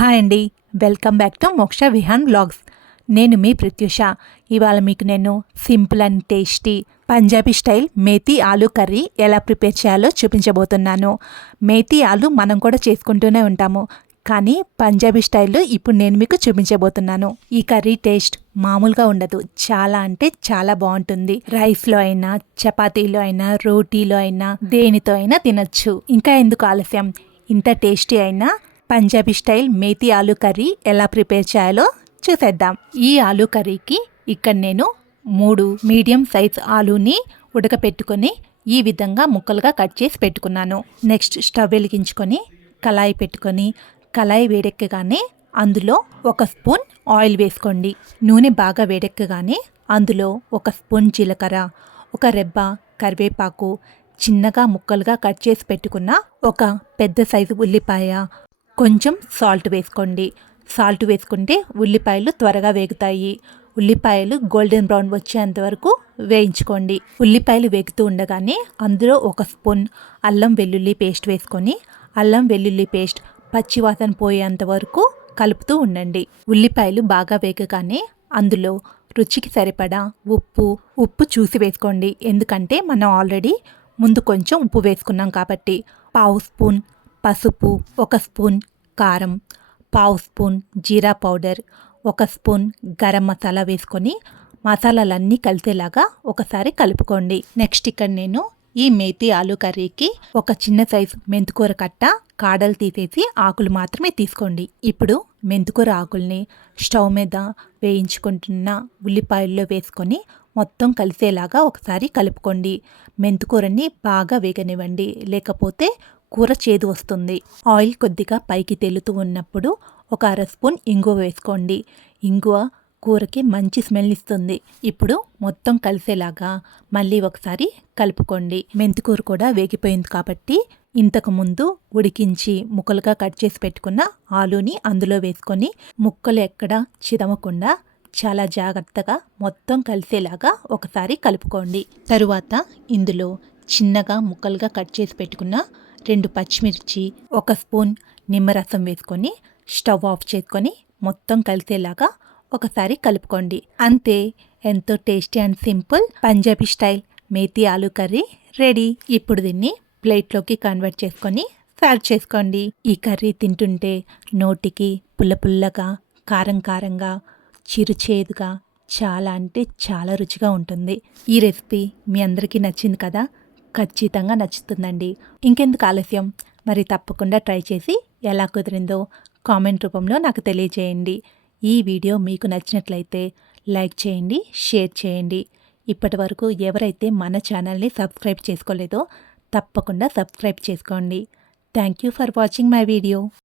Hi అండి. Welcome back to మోక్ష Vihaan blogs నేను మీ ప్రత్యూష. ఇవాళ మీకు నేను simple and tasty Punjabi style methi aloo curry ఎలా ప్రిపేర్ చేయాలో చూపించబోతున్నాను. మేతి ఆలు మనం కూడా చేసుకుంటూనే ఉంటాము. కానీ పంజాబీ స్టైల్లో ఇప్పుడు నేను మీకు చూపించబోతున్నాను. ఈ కర్రీ టేస్ట్ మామూలుగా ఉండదు. చాలా అంటే చాలా బాగుంటుంది. రైస్లో అయినా చపాతీలో అయినా రోటీలో అయినా దేనితో అయినా తినచ్చు. ఇంకా ఎందుకు ఆలస్యం? ఇంత టేస్టీ అయినా పంజాబీ స్టైల్ మేతి ఆలు కర్రీ ఎలా ప్రిపేర్ చేయాలో చూసేద్దాం. ఈ ఆలు కర్రీకి ఇక్కడ నేను మూడు మీడియం సైజ్ ఆలుని ఉడకపెట్టుకొని ఈ విధంగా ముక్కలుగా కట్ చేసి పెట్టుకున్నాను. నెక్స్ట్ స్టవ్ వెలిగించుకొని కళాయి పెట్టుకొని కళాయి వేడెక్కగానే అందులో ఒక స్పూన్ ఆయిల్ వేసుకోండి. నూనె బాగా వేడెక్కగానే అందులో ఒక స్పూన్ జీలకర్ర ఒక రెబ్బ కరివేపాకు చిన్నగా ముక్కలుగా కట్ చేసి పెట్టుకున్న ఒక పెద్ద సైజు ఉల్లిపాయ కొంచెం సాల్ట్ వేసుకోండి. సాల్ట్ వేసుకుంటే ఉల్లిపాయలు త్వరగా వేగుతాయి. ఉల్లిపాయలు గోల్డెన్ బ్రౌన్ వచ్చేంత వరకు వేయించుకోండి. ఉల్లిపాయలు వేగుతూ ఉండగానే అందులో ఒక స్పూన్ అల్లం వెల్లుల్లి పేస్ట్ వేసుకొని అల్లం వెల్లుల్లి పేస్ట్ పచ్చివాసన పోయేంత వరకు కలుపుతూ ఉండండి. ఉల్లిపాయలు బాగా వేగగానే అందులో రుచికి సరిపడా ఉప్పు ఉప్పు చూసి వేసుకోండి. ఎందుకంటే మనం ఆల్రెడీ ముందు కొంచెం ఉప్పు వేసుకున్నాం కాబట్టి. పావు స్పూన్ పసుపు ఒక స్పూన్ కారం పావు స్పూన్ జీరా పౌడర్ ఒక స్పూన్ గరం మసాలా వేసుకొని మసాలాలన్నీ కలిసేలాగా ఒకసారి కలుపుకోండి. నెక్స్ట్ ఇక్కడ నేను ఈ మేతి ఆలు కర్రీకి ఒక చిన్న సైజు మెంతుకూర కట్ట కాడలు తీసేసి ఆకులు మాత్రమే తీసుకోండి. ఇప్పుడు మెంతుకూర ఆకుల్ని స్టవ్ మీద వేయించుకుంటున్న ఉల్లిపాయల్లో వేసుకొని మొత్తం కలిసేలాగా ఒకసారి కలుపుకోండి. మెంతుకూరని బాగా వేగనివ్వండి. లేకపోతే కూర చేదు వస్తుంది. ఆయిల్ కొద్దిగా పైకి తేలుతూ ఉన్నప్పుడు ఒక అర స్పూన్ ఇంగువ వేసుకోండి. ఇంగువ కూరకి మంచి స్మెల్ ఇస్తుంది. ఇప్పుడు మొత్తం కలిసేలాగా మళ్ళీ ఒకసారి కలుపుకోండి. మెంతికూర కూడా వేగిపోయింది కాబట్టి ఇంతకు ముందు ఉడికించి ముక్కలుగా కట్ చేసి పెట్టుకున్న ఆలూని అందులో వేసుకొని ముక్కలు ఎక్కడ చిదమకుండా చాలా జాగ్రత్తగా మొత్తం కలిసేలాగా ఒకసారి కలుపుకోండి. తరువాత ఇందులో చిన్నగా ముక్కలుగా కట్ చేసి పెట్టుకున్న రెండు పచ్చిమిర్చి ఒక స్పూన్ నిమ్మరసం వేసుకొని స్టవ్ ఆఫ్ చేసుకొని మొత్తం కలిసేలాగా ఒకసారి కలుపుకోండి. అంతే ఎంతో tasty and simple Punjabi style methi aloo curry ready. ఇప్పుడు దీన్ని ప్లేట్లోకి కన్వర్ట్ చేసుకొని సర్వ్ చేసుకోండి. ఈ కర్రీ తింటుంటే నోటికి పుల్ల పుల్లగా కారం కారంగా చిరుచేదుగా చాలా అంటే చాలా రుచిగా ఉంటుంది. ఈ రెసిపీ మీ అందరికీ నచ్చింది కదా? ఖచ్చితంగా నచ్చుతుందండి. ఇంకెందుకు ఆలస్యం? మరి తప్పకుండా ట్రై చేసి ఎలా కుదిరిందో కామెంట్ రూపంలో నాకు తెలియజేయండి. ఈ వీడియో మీకు నచ్చినట్లయితే లైక్ చేయండి షేర్ చేయండి. ఇప్పటి వరకు ఎవరైతే మన ఛానల్ని సబ్స్క్రైబ్ చేసుకోలేదో తప్పకుండా సబ్స్క్రైబ్ చేసుకోండి. Thank you for watching my video.